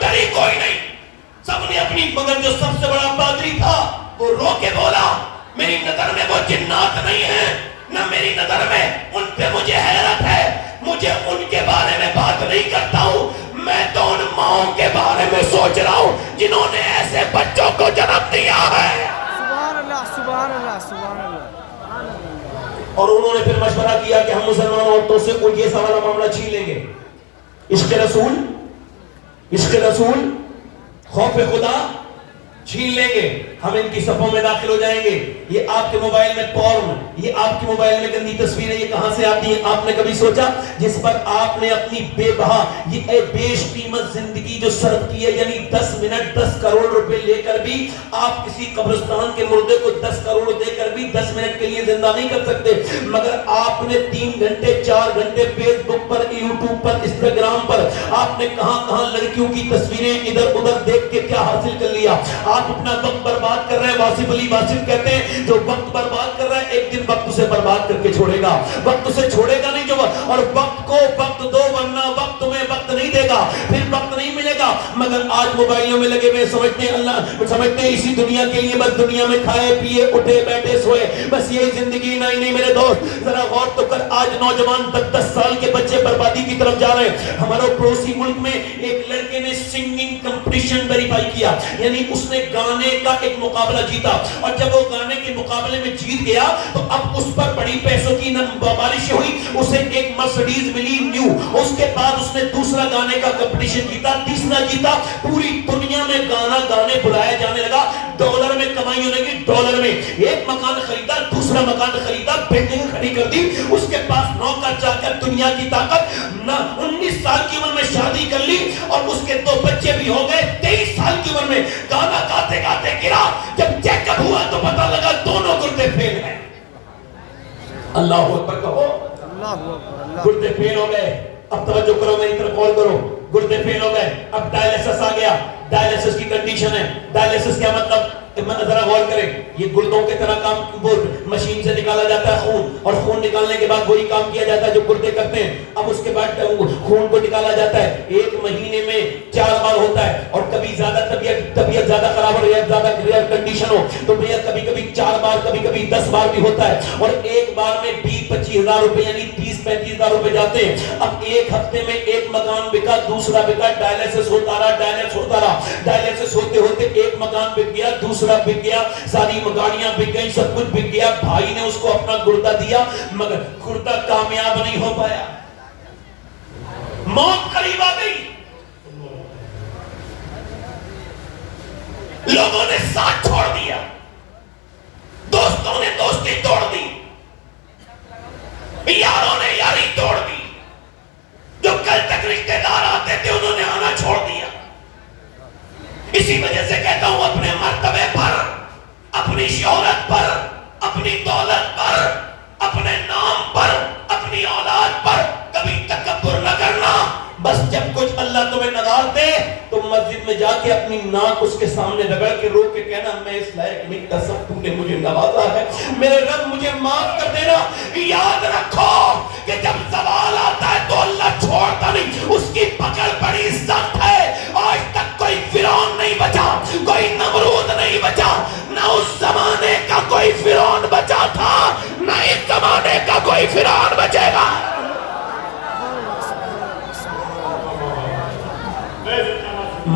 ڈری کوئی نہیں. سب نے اپنی, مگر جو سب سے بڑا پادری تھا وہ رو کے بولا میری نظر میں وہ جنات نہیں ہیں, نہ میری نظر میں ان پہ مجھے حیرت ہے, مجھے ان کے بارے میں بات نہیں کرتا ہوں, میں تو ان ماؤں کے بارے میں سوچ رہا ہوں جنہوں نے ایسے بچوں کو جنم دیا ہے. سبحان اللہ سبحان اللہ سبحان اللہ. اور انہوں نے پھر مشورہ کیا کہ ہم مسلمان عورتوں سے کوئی یہ سوالا معاملہ چھین لیں گے. عشق رسول, خوف خدا چھین لیں گے, ہم ان کی صفوں میں داخل ہو جائیں گے. یہ آپ کے موبائل میں پورن, یہ آپ کے موبائل میں گندی تصویریں, یہ کہاں سے آتی ہیں؟ آپ نے کبھی سوچا جس پر آپ نے اپنی بے بہا, یہ بیش قیمت زندگی جو صرف کی ہے, یعنی 10 منٹ 10 کروڑ روپے لے کر بھی آپ کسی قبرستان کے مردے کو 10 کروڑ دے کر بھی 10 منٹ کے لیے زندہ نہیں کر سکتے, مگر آپ نے 3 گھنٹے 4 گھنٹے فیس بک پر, یوٹیوب پر, انسٹاگرام پر آپ نے کہاں کہاں لڑکیوں کی تصویریں ادھر ادھر دیکھ کے کیا حاصل کر لیا. آپ اپنا وقت برباد کر رہے ہیں. واصف علی واصف کہتے ہیں جو وقت برباد کر رہا ہے ایک دن وقت اسے برباد کر کے چھوڑے گا, وقت اسے چھوڑے گا نہیں. جو اور وقت کو وقت دو, ورنہ وقت تمہیں وقت نہیں دے گا, پھر وقت نہیں ملے گا. مگر آج موبائلوں میں لگے ہوئے سمجھتے ہیں اللہ, سمجھتے ہیں اسی دنیا کے لیے, بس دنیا میں کھائے پیے اٹھے بیٹھے سوئے, بس یہی زندگی. نہیں میرے دوست, ذرا غور تو کر, آج نوجوان 10 سال کے بچے بربادی کی طرف جا رہے ہیں. ہمارے پڑوسی ملک میں ایک لڑکے نے سنگنگ کمپٹیشن ویریفائی کیا, یعنی اس نے گانے کا ایک مقابلہ جیتا, اور جب وہ گانے کے مقابلے میں جیت گیا تو اب اس پر بڑی پیسوں کی بارش ہوئی, اسے ایک مرسڈیز ملی نیو. اس کے بعد اس نے دوسرا گانے کا کمپٹیشن جیتا, تیسرا جیتا, پوری دنیا میں گانا گانے بلایا جانے لگا, ڈالر میں کمائی ہونے کی, ڈالر میں. ایک مکان خریدا, دوسرا مکان خریدا, بلڈنگ کھڑی کر دی, اس کے پاس نوکر جا کر دنیا کی طاقت. 19 سال کی عمر میں شادی کر لی اور اس کے 2 بچے بھی ہو گئے. 23 سال کی عمر میں گانا گاتے گاتے گرا, جب چیک اپ ہوا تو پتہ لگا دونوں گردے فیل ہیں. اللہ اکبر کہو, گردے فیل ہو گئے. اب توجہ کرو, میری طرف غور کرو, گردے فیل ہو گئے. اب ڈائلیسس آ گیا, ڈائلیسس کی کنڈیشن ہے. ڈائلیسس کیا مطلب, ذرا غور کریں, یہ گردوں کے طرح کام, وہ مشین سے نکالا جاتا ہے خون, اور خون نکالنے کے بعد وہی کام کیا جاتا ہے جو گردے کرتے ہیں. اب اس کے بعد خون کو نکالا جاتا ہے, 1 مہینے میں 4 بار ہوتا ہے, اور کبھی زیادہ طبیعت زیادہ خراب ہو, زیادہ کنڈیشن ہو تو کبھی کبھی 4 بار, کبھی کبھی 10 بار بھی ہوتا ہے, اور ایک بار میں 20-25 ہزار روپے یعنی 30-35 ہزار روپے جاتے ہیں. اب ایک ہفتے میں ایک مکان بکا, دوسرا بکا, ڈائلیسس ہوتا رہا, ڈائلیسس ہوتا رہا, ڈائلیسس ہوتے ہوتے ایک مکان بک گیا, دوسرا بک گیا, ساری گاڑیاں بک گئی, سب کچھ بک گیا. بھائی نے اس کو اپنا گردہ دیا, مگر گردہ کامیاب نہیں ہو پایا. موت قریب آ گئی, لوگوں نے ساتھ چھوڑ دیا, دوستوں نے دوستی توڑ دی, یاروں نے یاری توڑ دی, جو کل تک رشتہ دار آتے تھے انہوں نے آنا چھوڑ دیا. اسی وجہ سے کہتا ہوں اپنے مرتبے پر, اپنی شہرت پر, اپنی دولت پر, اپنے نام پر, اپنی اولاد پر کبھی تکبر نہ کرنا. بس جب کچھ اللہ تمہیں نواز دے تو مسجد میں جا کے اپنی ناک اس کے سامنے رگڑ کے رو کے کہنا میں اس لائق نہیں تھا, سب تم نے مجھے نوازا ہے, میرے رب مجھے معاف کر دینا. یاد رکھو کہ جب زوال آتا ہے تو اللہ چھوڑتا نہیں, اس کی پکڑ بڑی سخت ہے. آج تک کوئی فرعون نہیں بچا, کوئی نمرود نہیں بچا, نہ اس زمانے کا کوئی فرعون بچا تھا, نہ اس زمانے کا کوئی فرعون بچے گا.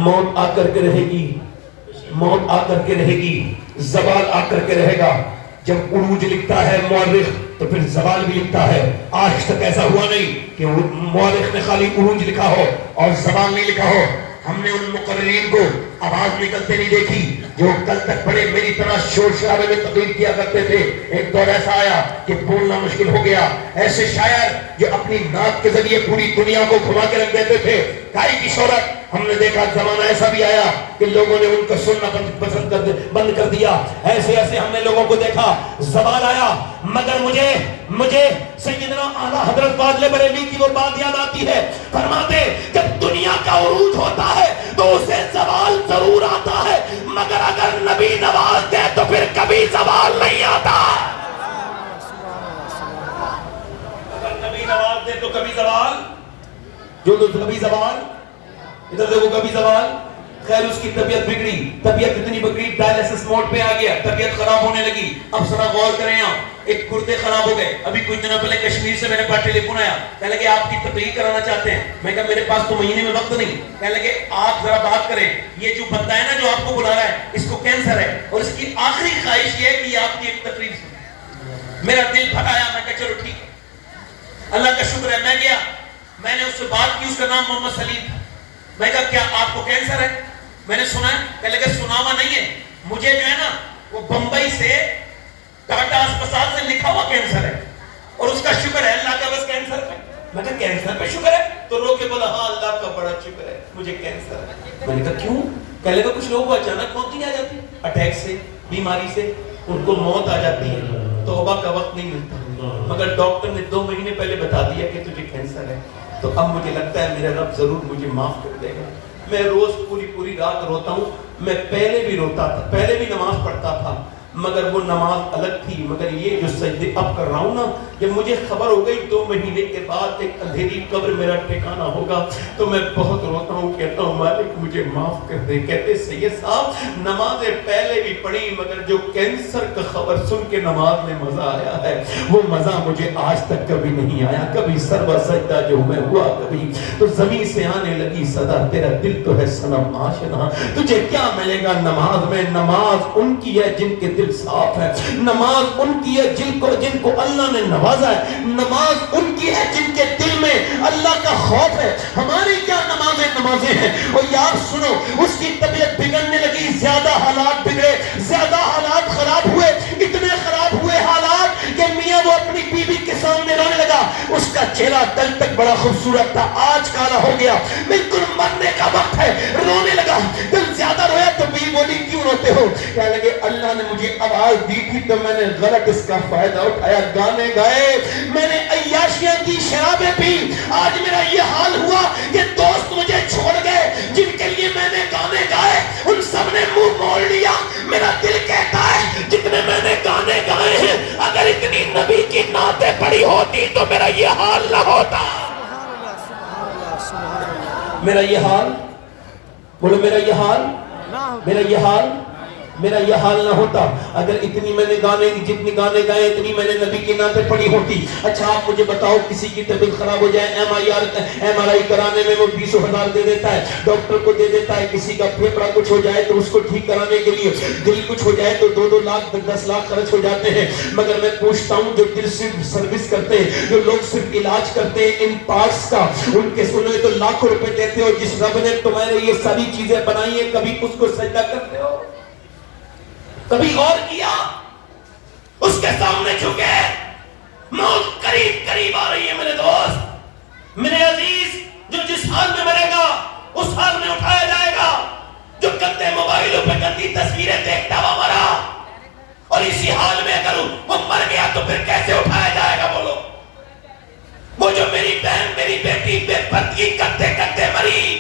موت آ کر کے رہے گی, موت آ کر کے رہے گی, زوال آ کر کے رہے گا. جب عروج لکھتا ہے مورخ تو پھر زوال بھی لکھتا ہے. آج تک ایسا ہوا نہیں کہ مورخ نے خالی عروج لکھا ہو اور زوال نہیں لکھا ہو. ہم نے ان مقررین کو آواز نکلتے نہیں دیکھی جو کل تک بڑے میری طرح شور شرابے میں تقریر کیا کرتے تھے. ایک دور ایسا آیا کہ بولنا مشکل ہو گیا. ایسے شاعر جو اپنی نعت کے ذریعے پوری دنیا کو گھما کے رکھ دیتے تھے, گائے کی شہرت. ہم نے دیکھا زمانہ ایسا بھی آیا کہ لوگوں نے ان کو سننا بند کر دیا. ایسے ایسے ہم نے لوگوں کو دیکھا. زوال آیا, مگر مجھے سیدنا اعلیٰ حضرت فاضل بریلوی کی وہ بات یاد آتی ہے, فرماتے جب دنیا کا عروج ہوتا ہے تو اسے زوال ضرور آتا ہے, مگر اگر نبی نواز دے تو پھر کبھی زوال نہیں آتا. اگر نبی نواز دے تو کبھی زوال, جو کبھی زوال ادھر دیکھو کبھی زوال. خیر اس کی طبیعت بگڑی, طبیعت اتنی بگڑی ڈائلیسس موڈ پہ آ گیا, طبیعت خراب ہونے لگی. اب ذرا غور کریں, آپ ایک گردے خراب ہو گئے. ابھی کچھ دنوں پہلے کشمیر سے میرے پاس ٹیلی فون آیا, کہنے لگے آپ کی تقریر کرانا چاہتے ہیں. میں کہا میرے پاس تو مہینے میں وقت نہیں. کہنے لگے آپ ذرا بات کریں, یہ جو بندہ ہے نا جو آپ کو بلا رہا ہے اس کو کینسر ہے اور اس کی آخری خواہش یہ ہے کہ یہ آپ کی ایک تقریر سنے. میرا دل پھٹ آیا, میں کہا چلو ٹھیک ہے, اللہ کا شکر ہے. میں گیا, میں نے اس سے بات کی, اس کا نام محمد سلیم تھا. میں کہا کیا آپ کو کینسر ہے؟ میں نے سنا ہے. کہنے لگے سنا ہوا نہیں ہے, مجھے جو ہے نا وہ بمبئی سے ٹاٹا اسپتال سے لکھا ہوا کینسر ہے اور اس کا شکر ہے اللہ کا بس کینسر پہ. میں کہا کینسر پہ شکر ہے؟ تو رو کے بولا ہاں اللہ کا بڑا شکر ہے مجھے کینسر ہے. میں نے کہا کیوں؟ کہنے لگا کچھ لوگوں کو اچانک موت نہیں آ جاتی, اٹیک سے, بیماری سے ان کو موت آ جاتی ہے, توبہ کا وقت نہیں ملتا, مگر ڈاکٹر نے 2 مہینے پہلے بتا دیا کہ تجھے کینسر ہے. تو اب مجھے لگتا ہے میرا رب ضرور مجھے معاف کر دے گا. میں روز پوری رات روتا ہوں. میں پہلے بھی روتا تھا, پہلے بھی نماز پڑھتا تھا, مگر وہ نماز الگ تھی. مگر یہ جو سجدے اب کر رہا ہوں نا, جب مجھے خبر ہو گئی 2 مہینے کے بعد ایک اندھیری قبر میرا ٹھکانہ ہوگا, تو میں بہت روتا ہوں, کہتا ہوں مالک مجھے معاف کر دے. کہتے سید صاحب نمازیں پہلے بھی پڑھی, مگر جو کینسر کا خبر سن کے نماز میں مزہ آیا ہے وہ مزہ مجھے آج تک کبھی نہیں آیا. کبھی سر و سجدہ جو میں ہوا کبھی تو زمین سے آنے لگی صدا, تیرا دل تو ہے صنم آشنا, تجھے کیا ملے گا نماز میں؟ نماز ان کی ہے جن کے دل صاف ہے, نماز ان کی ہے جن کو اللہ نے نوازا ہے, نماز ان کی ہے جن کے دل میں اللہ کا خوف ہے. ہماری کیا نمازیں ہیں. اور یار سنو, اس کی طبیعت بگڑنے لگی, زیادہ حالات بگڑے, زیادہ حالات خراب ہوئے, اتنے خراب ہوئے حالات کہ میاں وہ اپنی بیوی کے سامنے رونے لگا. اس کا چہرہ کل تک بڑا خوبصورت تھا, آج کالا ہو گیا, بالکل مرنے کا وقت ہے, رونے لگا. دل زیادہ رویا تو بیوی بولی کیوں روتے ہو؟ کہنے لگے اللہ نے مجھے آواز دی تھی تو میں نے غلط اس کا فائدہ اٹھایا, گانے گائے, میں نے عیاشیاں کی, شرابیں پی. آج میرا یہ حال ہوا کہ دوست مجھے چھوڑ گئے, جن کے لیے میں نے گانے گائے ان سب نے منہ موڑ لیا. میرا دل کہتا ہے جتنے میں نے گانے گائے ہیں, اگر اتنی نبی کی نعتیں پڑھی ہوتی تو میرا یہ حال نہ ہوتا. میرا یہ حال, بولو میرا یہ حال, میرا یہ حال نہ ہوتا اگر اتنی میں نے جتنی گانے گائے اتنی میں نے نبی کی نعتیں پڑھی ہوتی. اچھا آپ مجھے بتاؤ, کسی کی طبیعت خراب ہو جائے, ایم آر آئی کرانے میں وہ 20,000 دے دیتا ہے, ڈاکٹر کو دے دیتا ہے. کسی کا پھیپڑا کچھ ہو جائے تو اس کو ٹھیک کرانے کے لیے دل کچھ ہو جائے تو 2 لاکھ 10 لاکھ خرچ ہو جاتے ہیں. مگر میں پوچھتا ہوں جو دل صرف سروس کرتے ہیں, جو لوگ صرف علاج کرتے ہیں ان پارٹس کا, ان کے سننے تو لاکھوں روپے دیتے ہو. جس رب نے تمہارے یہ ساری چیزیں بنائی ہیں, کبھی اس کو سجدہ کرتے ہو؟ کبھی غور کیا؟ اس کے سامنے جھکے, موت قریب آ رہی ہے میرے دوست, میرے عزیز. جو جس حال میں مرے گا اس حال میں اٹھایا جائے گا. جو گندے موبائلوں پہ گندی تصویریں دیکھتا ہوا مرا, اور اسی حال میں اگر وہ مر گیا تو پھر کیسے اٹھایا جائے گا؟ بولو. وہ جو میری بہن میری بیٹی بے پردگی کرتے کرتے مری,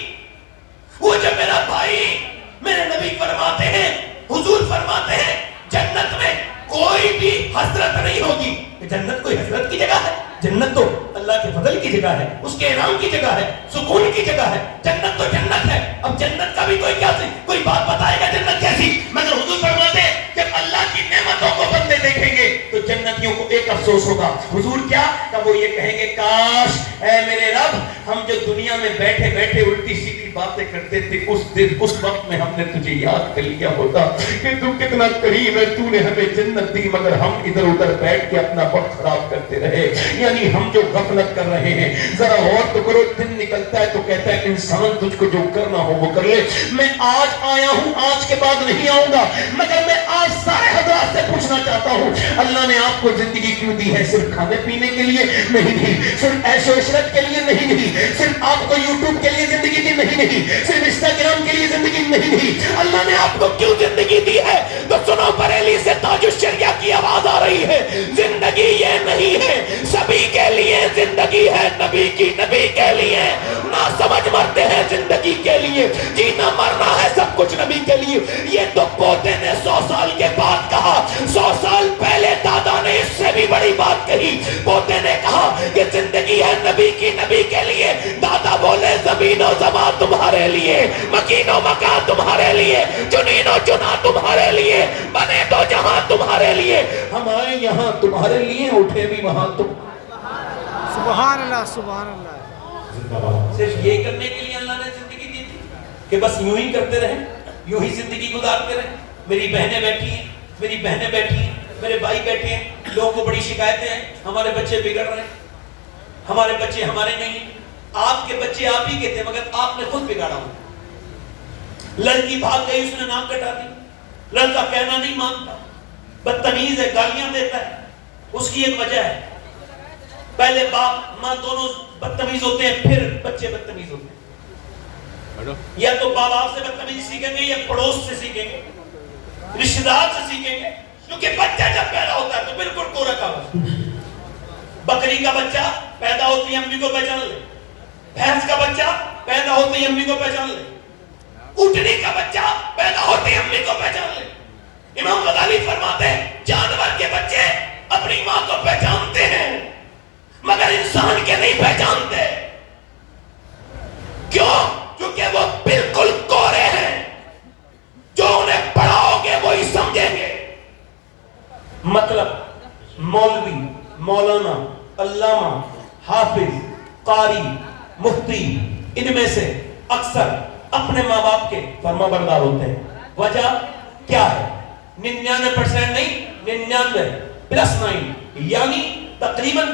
وہ جو میرا بھائی, میرے نبی فرماتے ہیں, حضور فرماتے ہیں جنت میں کوئی بھی حسرت نہیں ہوگی. جنت کوئی حسرت کی جگہ ہے؟ جنت تو اللہ کے فضل کی جگہ ہے, اس کے انعام کی جگہ ہے, سکون کی جگہ ہے. جنت تو جنت ہے. اب جنت کا بھی کوئی بات بتائے گا جنت کیسی؟ مگر حضور فرماتے ہیں جب اللہ کی نعمتوں کو بندے دیکھیں گے تو جنتیوں کو ایک افسوس ہوگا. حضور کیا کہ وہ یہ کہیں گے کاش اے میرے رب, ہم جو دنیا میں بیٹھے بیٹھے الٹی سیدھی باتیں کرتے تھے اس وقت میں ہم نے تجھے یاد کر لیا ہوتا کہ تو کتنا کریم ہے, تو نے ہمیں جنت دی, مگر ہم ادھر ادھر بیٹھ کے اپنا وقت خراب کرتے رہے. یعنی ہم جو غفلت کر رہے ہیں, ذرا غور تو کرو. دن نکلتا ہے تو کہتا ہے انسان تجھ کو جو کرنا ہو وہ کر لے. میں آج آیا ہوں, آج کے بعد نہیں آؤں گا, مگر میں آج سارے حضرات سے پوچھنا چاہتا ہوں, اللہ نے آپ کو زندگی کیوں دی ہے؟ صرف کھانے پینے کے لیے نہیں, صرف عیش و عشرت کے لیے نہیں, صرف آپ کو یوٹیوب کے لیے زندگی دی نہیں, صرف انسٹاگرام کے لیے زندگی نہیں. اللہ نے آپ کو کیوں زندگی دی ہے؟ تو سنو, بریلی سے تاج الشریعہ کی آواز آ رہی ہے, زندگی یہ نہیں ہے سبھی کے لیے, زندگی ہے نبی کی, نبی کے لیے. نہ سمجھ مرتے ہیں زندگی کے لیے, جینا مرنا ہے سب کچھ نبی کے لیے. یہ تو پوتے نے 100 سال کے بعد کہا, 100 سال پہلے دادا نے اس سے بھی بڑی بات کہی. پوتے نے کہا کہ زندگی ہے نبی کی, نبی کے لیے. دادا بولے زمین و زمان تمہارے لیے، مکین و مکان تمہارے لیے، چنین و چنا تمہارے لیے، بنے تو جہاں تمہارے لیے، ہم آئے یہاں تمہارے لیے، اٹھے بھی وہاں تم. سبحان اللہ سبحان اللہ. صرف یہ کرنے کے لیے اللہ نے زندگی دی تھی کہ بس یوں ہی کرتے رہیں، یوں ہی زندگی گزارتے رہیں. میری بہنیں بیٹھی ہیں، میری بہنیں بیٹھی ہیں، میرے بھائی بیٹھے ہیں، لوگوں کو بڑی شکایتیں ہیں، ہمارے بچے بگڑ رہے ہیں، ہمارے بچے ہمارے نہیں ہیں. آپ کے بچے آپ ہی کے تھے مگر آپ نے خود بگاڑا ہوں. لڑکی بھاگ گئی، اس نے ناک کٹا دی. لڑکا کہنا نہیں مانتا، بدتمیز ہے، گالیاں دیتا ہے. اس کی ایک وجہ ہے، پہلے باپ ماں دونوں بدتمیز ہوتے ہیں، پھر بچے بدتمیز ہوتے ہیں. یا تو باپ آپ سے بدتمیزی سیکھیں گے یا پڑوس سے سیکھیں گے، رشتہ دار سے سیکھیں گے. کیونکہ بچہ جب پیدا ہوتا ہے تو بالکل کورا کاغذ. بکری کا بچہ پیدا ہوتی ہے امی کو پہچان لے، بھینس کا بچہ پیدا ہوتی ہے امی کو پہچان لے، اونٹنی کا بچہ پیدا ہوتی ہے امی کو پہچان لے. امام غزالی فرماتے ہیں جانور کے بچے اپنی ماں کو پہچانتے ہیں مگر انسان کے نہیں پہچانتے. کیوں؟ کیونکہ وہ بالکل کورے ہیں. جو انہیں پڑھاؤ گے وہی سمجھیں گے. مطلب مولوی، مولانا، علامہ، حافظ، قاری، مفتی، ان میں سے اکثر اپنے ماں باپ کے فرما بردار ہوتے ہیں. وجہ کیا ہے؟ 99% نہیں، 99+9، یعنی تقریباً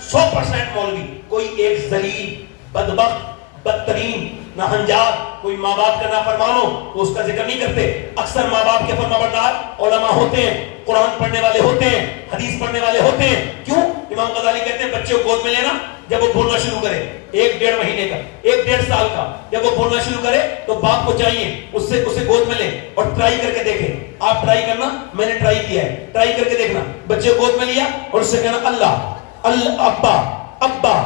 100% مولوی. کوئی ایک ذلیل، بدبخت، بدترین، ناہنجار کوئی ماں باپ کا نافرمان ہو تو اس کا ذکر نہیں کرتے. اکثر ماں باپ کے فرما بردار علماء ہوتے ہیں، قرآن پڑھنے والے ہوتے ہیں، حدیث پڑھنے والے ہوتے ہیں. کیوں؟ امام غزالی کہتے ہیں بچے کو گود میں لینا، جب وہ بولنا شروع کرے 1-1.5 مہینے کا، 1-1.5 سال کا، جب وہ بولنا شروع کرے تو باپ کو چاہیے اسے گود میں لے اور ٹرائی کر کے دیکھے. آپ ٹرائی کرنا، میں نے ٹرائی کیا ہے، ٹرائی کر کے دیکھنا. بچے کو گود میں لیا اور اس سے کہنا اللہ اللہ، ابا ابا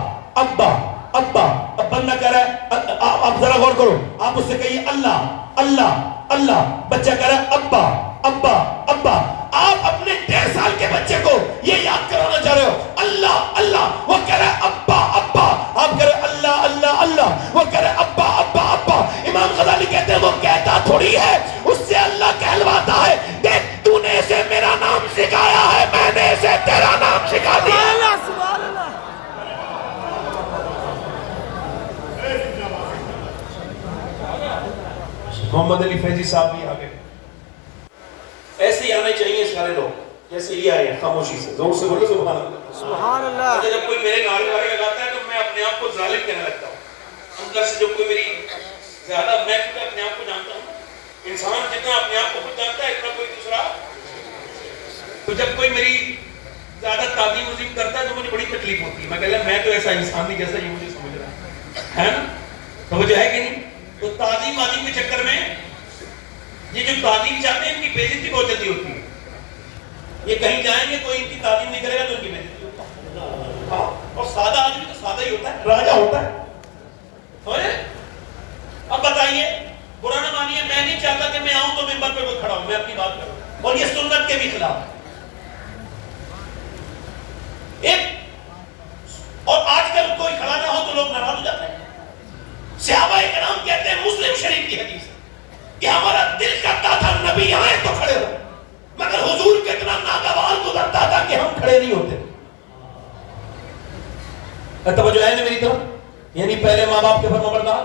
ابا ابا. اب بندہ کہہ رہا ہے، آپ ذرا غور کرو، آپ اس سے کہیے اللہ اللہ اللہ. بچہ کہہ رہا ہے ابا ابا ابا. آپ اپنے 1.5 سال کے بچے کو یہ یاد کرانا چاہ رہے ہو اللہ اللہ، وہ کہہ رہا ہے ابا ابا. آپ کہہ رہے ہیں اللہ اللہ اللہ، وہ کہہ رہے ہیں ابا ابا ابا. امام غزالی کہتے ہیں وہ کہتا تھوڑی ہے، اس سے اللہ کہلواتا ہے دیکھ تو نے اسے میرا نام سکھایا ہے، میں نے اسے تیرا نام سکھا دیا. سبحان اللہ. محمد علی فیضی صاحب بھی آگے. ایسے ہی آنے چاہیے سارے لوگ جیسے یہ آئے خاموشی سے. زور سے بولو سبحان اللہ. سبحان اللہ. جب کوئی میرے نعرے وارے لگاتا ہے تو میں اپنے آپ کو ظالم کہنے لگتا ہوں. اندر سے جب کوئی میری زیادہ، میں چونکہ اپنے آپ کو جانتا ہوں، انسان جتنا اپنے آپ کو خود جانتا ہے اتنا کوئی دوسرا. تو جب کوئی میری زیادہ تعظیم وظیم کرتا ہے تو مجھے بڑی تکلیف ہوتی ہے. میں کہتا میں تو ایسا انسان نہیں جیسا یہ مجھے سمجھ رہا ہے نا. توجہ ہے کہ نہیں؟ تو تعظیم وادیم کے چکر میں یہ جو تعظیم چاہتے ہیں ان کی بےعزتی بہت جلدی ہوتی ہے. یہ کہیں جائیں گے کوئی ان کی تعظیم نہیں کرے گا تو ان کی بےعزتی ہوتی ہے. ہاں، اور سادہ آدمی تو سادہ ہی ہوتا ہے، راجا ہوتا ہے. اب بتائیے، برا نہ مانیے، میں نہیں چاہتا کہ میں آؤں تو منبر پہ کوئی کھڑا ہوں، میں اپنی بات کروں، اور یہ سنت کے بھی خلاف. اور آج کل کوئی کھڑا نہ ہو تو لوگ ناراض ہو جاتے ہیں. صحابہ کرام کہتے ہیں، مسلم شریف کی حدیث کہ ہمارا دل کرتا تھا نبی آئے تو کھڑے ہو، مگر حضور کا اتنا ناگوار گزرتا تھا کہ ہم کھڑے نہیں ہوتے. توجہ ہے نا میری طرف؟ یعنی پہلے ماں باپ کے فرما بردار،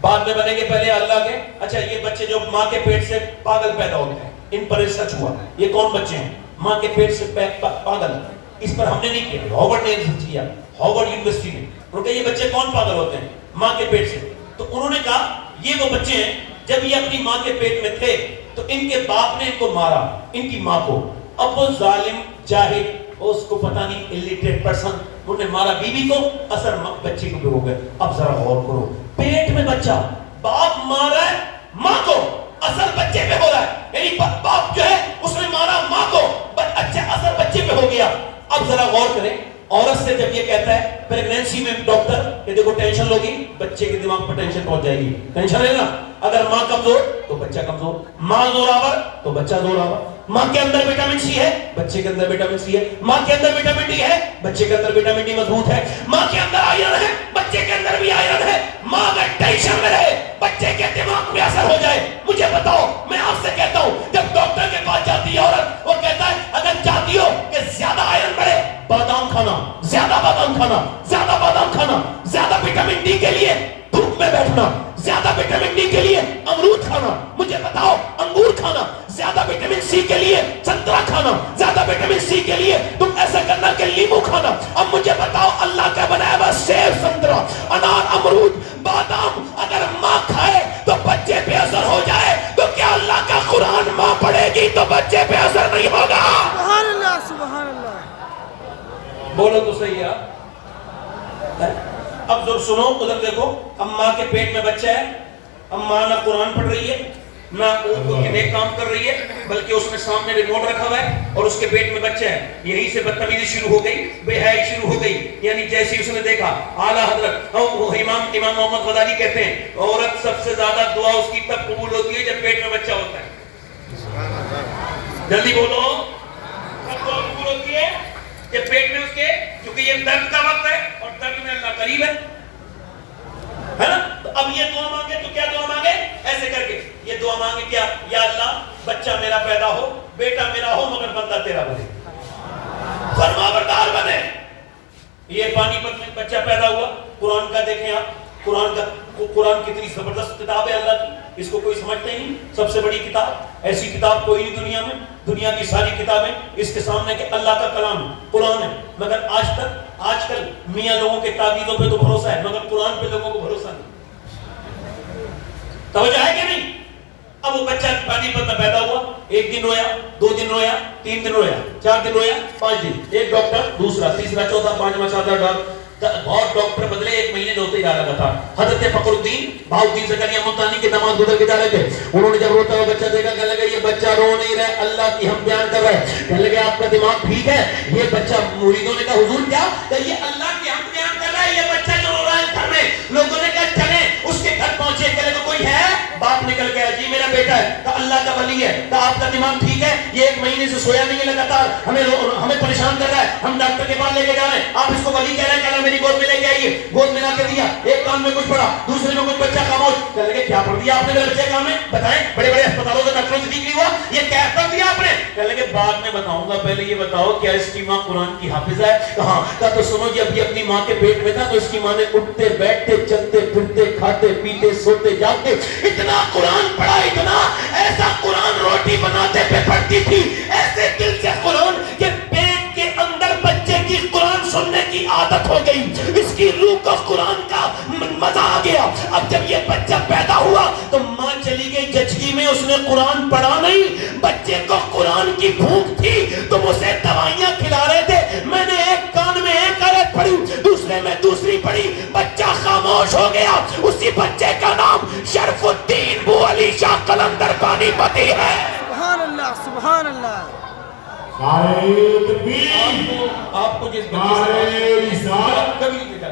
بعد میں بنیں گے پہلے اللہ کے. اچھا، یہ بچے جو ماں کے پیٹ سے پاگل پیدا ہوتے ہیں، ان پر ریسرچ ہوا. یہ کون بچے ہیں ماں کے پیٹ سے پاگل؟ اس پر ہم نے نہیں کیا، ہارورڈ نے ریسرچ کیا، ہارورڈ یونیورسٹی نے. انہوں نے کہا یہ بچے کون پاگل ہوتے ہیں ماں کے پیٹ سے؟ تو انہوں نے کہا یہ وہ بچے ہیں جب یہ اپنی ماں کے پیٹ میں تھے تو ان کے باپ نے ان کو مارا، ان کی ماں کو. اب وہ ظالم جاہل، اس کو پتہ نہیں، الٹریٹ پرسن، انہوں نے مارا بیوی کو، اثر بچے کو بھی ہو گئے. اب ذرا غور کرو، پیٹ میں بچہ، باپ مار رہا ہے ماں کو، اثر بچے پہ ہو رہا ہے. یعنی باپ جو ہے اس نے مارا ماں کو، اچھا اثر بچے پہ ہو گیا. اب ذرا غور کریں، عورت سے جب یہ کہتا ہے پریگنینسی میں ڈاکٹر کہ دیکھو ٹینشن لوگی، بچے کے دماغ پر ٹینشن پہنچ جائے گی، ٹینشن ہے نا. اگر ماں کمزور تو بچہ کمزور، ماں زوراور تو بچہ زوراور. ماں کے اندر وٹامن سی ہے، بچے کے اندر وٹامن سی ہے. ماں کے اندر وٹامن ڈی ہے، بچے کے اندر وٹامن ڈی مضبوط ہے. ماں کے اندر آئرن ہے، بچے کے اندر بھی آئرن ہے. زیادہ بادام کھانا، زیادہ بادام کھانا، زیادہ وٹامن ڈی کے لیے دھوپ میں بیٹھنا، زیادہ وٹامن ڈی کے لیے امرود کھانا، مجھے بتاؤ انگور کھانا، زیادہ وٹامن سی کے لیے سنترا کھانا، زیادہ وٹامن سی کے لیے تم ایسا کرنا کہ لیمو کھانا۔ اب مجھے بتاؤ اللہ کا بنایا ہوا سیب، سنترا، انار، امرود، بادام اگر ماں کھائے تو بچے پہ اثر ہو جائے تو کیا اللہ کا قرآن ماں پڑھے گی تو بچے پہ اثر نہیں ہوگا؟ سبحان اللہ سبحان اللہ. بولو تو صحیح ہے۔ اب ذرا سنو، ادھر دیکھو، اب ماں کے پیٹ میں بچہ ہے، اب ماں نہ قرآن پڑھ رہی ہے نہ نیک کام کر رہی ہے، بلکہ اس نے سامنے ریموٹ رکھا ہوا ہے اور اس کے پیٹ میں بچہ ہے۔ یہیں سے بدتمیزی شروع ہو گئی، بے حیائی شروع ہو گئی۔ یعنی جیسے اس نے دیکھا اعلیٰ حضرت امام محمد غزالی کہتے ہیں عورت سب سے زیادہ دعا اس کی تب قبول ہوتی ہے جب پیٹ میں بچہ ہوتا ہے۔ جلدی بولو، کب دعا قبول ہوتی ہے؟ جب پیٹ میں اس کے، کیونکہ یہ درد کا وقت ہے اور درد میں اللہ قریب ہے نا؟ تو اب یہ دعا مانگے تو کیا دعا مانگے؟ ایسے کر کے یہ دعا مانگے کیا؟ یا اللہ بچہ میرا پیدا ہو، بیٹا میرا ہو، مگر بندہ تیرا بنے، فرما بردار بنے۔ یہ پانی پت میں بچہ پیدا ہوا، قرآن کا دیکھیں آپ، قرآن کتنی زبردست کتاب ہے اللہ کی، اس کو کوئی سمجھتے نہیں، سب سے بڑی کتاب، ایسی کتاب کوئی نہیں دنیا میں، دنیا کی ساری کتابیں اس کے سامنے کہ اللہ کا کلام قرآن ہے، مگر آج کل میاں لوگوں کے تعویذوں پہ تو بھروسہ ہے مگر قرآن پہ لوگوں کو بھروسہ نہیں۔ توجہ ہے کہ نہیں؟ اب وہ بچہ پانی پت میں پیدا ہوا، ایک دن رویا، 2 دن رویا، 3 دن رویا، 4 دن رویا، 5 دن، ایک ڈاکٹر، دوسرا، تیسرا، چوتھا، پانچواں، ساتواں بہت ڈاکٹر بدلے، 1 مہینے میں ہوتے جا رہا تھا۔ حضرت فخر الدین بہاؤالدین زکریا ملتانی کے داماد گزر کے جا رہے تھے، انہوں نے جب روتا ہوا بچہ دیکھا، کہنے لگے یہ بچہ رو نہیں رہا، اللہ کی ہم بیان کر رہے ہیں۔ کہنے لگے آپ کا دماغ ٹھیک ہے؟ یہ بچہ، مریدوں نے کہا حضور کیا؟ کہ یہ اللہ کی ہم بیان کر رہا ہے، یہ بچہ جو رو رہا ہے گھر میں۔ لوگوں نے کہا چلیں، اس کے گھر پہنچے، کہنے لگے کوئی ہے؟ باپ نکل گیا، جی میرا بیٹا ہے، کہ اللہ کا ولی ہے، کہ آپ کا دماغ ٹھیک ہے؟ یہ 1 مہینے سے سویا نہیں ہے لگاتار، ہمیں پریشان کر رہا ہے، ہم ڈاکٹر کے پاس لے کے جا رہے ہیں، آپ اس کو ولی کہہ رہے ہیں، کہنا میری گود میں لے کے آئیے، گود میں لا کے دیا، ایک کان میں کچھ پڑا، دوسرے میں کچھ، بچہ خاموش۔ کہنے لگے کیا پڑھ دیا آپ نے میرے بچے کان میں؟ بتائیں، بڑے بڑے اسپتالوں سے ڈاکٹروں سے ٹھیک نہیں ہوا، یہ کیا پڑھ دیا آپ نے؟ کہنے لگے بعد میں بتاؤں گا، پہلے یہ بتاؤ کیا اس کی ماں قرآن کی حافظ ہے؟ کہاں؟ کہا تو سنو جی، اب یہ اپنی ماں کے پیٹ میں تھا تو اس کی ماں نے اٹھتے بیٹھتے چلتے پھرتے کھاتے پیتے سوتے جاگتے اتنا قرآن پڑھا، اتنا، ایسا قرآن روٹی بناتے پہ پڑھتی تھی، ایسے دل سے قرآن کہ پیٹ کے اندر بچے کی قرآن سننے کی عادت ہو گئی، اس کی روح کو قرآن کا مزہ آ گیا۔ اب جب یہ بچہ پیدا ہوا تو ماں چلی گئی جچگی میں، اس نے قرآن پڑھا نہیں، بچے کو قرآن کی بھوک تھی تو اسے دوائیاں کھلا رہے تھے، میں نے ایک کان میں ایک آیت پڑھی، دوسرے میں دوسری پڑھی، بچہ خاموش ہو گیا۔ اسی بچے کا نام شرف الدین بو علی شاہ قلندر پانی پتی ہے۔ سبحان اللہ سبحان اللہ. نعرہ تکبیر، آپ کو جس بچے نعرہ سے رسالت، کبھی نہیں دیکھا